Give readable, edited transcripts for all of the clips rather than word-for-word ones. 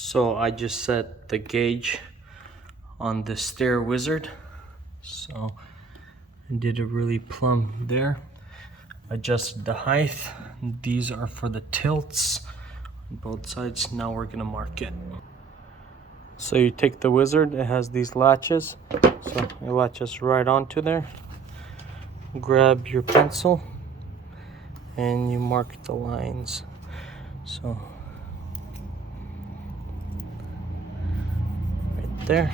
So I just set the gauge on the Stair wizard. So I did a really plumb there. Adjusted the height. These are for the tilts on both sides. Now we're gonna mark it. So you take the wizard, it has these latches. So it latches right onto there. Grab your pencil and you mark the lines. So right there.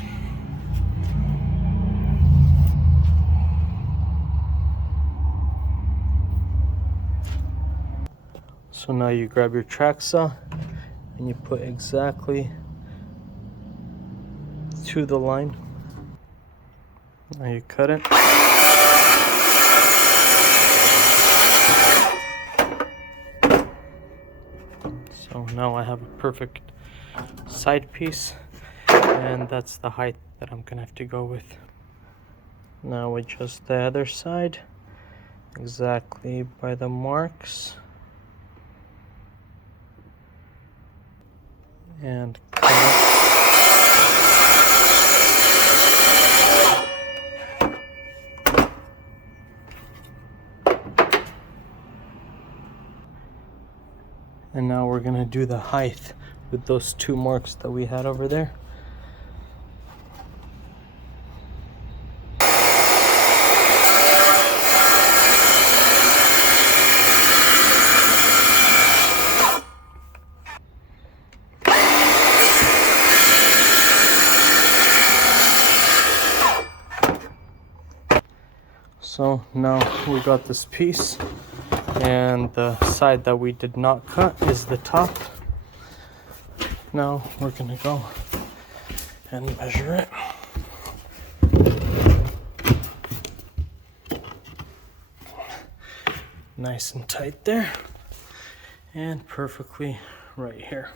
So now you grab your track saw and you put exactly to the line. Now you cut it. So now I have a perfect side piece, and that's the height that I'm gonna have to go with. Now adjust the other side exactly by the marks and cut it. And now we're gonna do the height with those two marks that we had over there. So now we got this piece, and the side that we did not cut is the top. Now we're gonna go and measure it. Nice and tight there, and perfectly right here.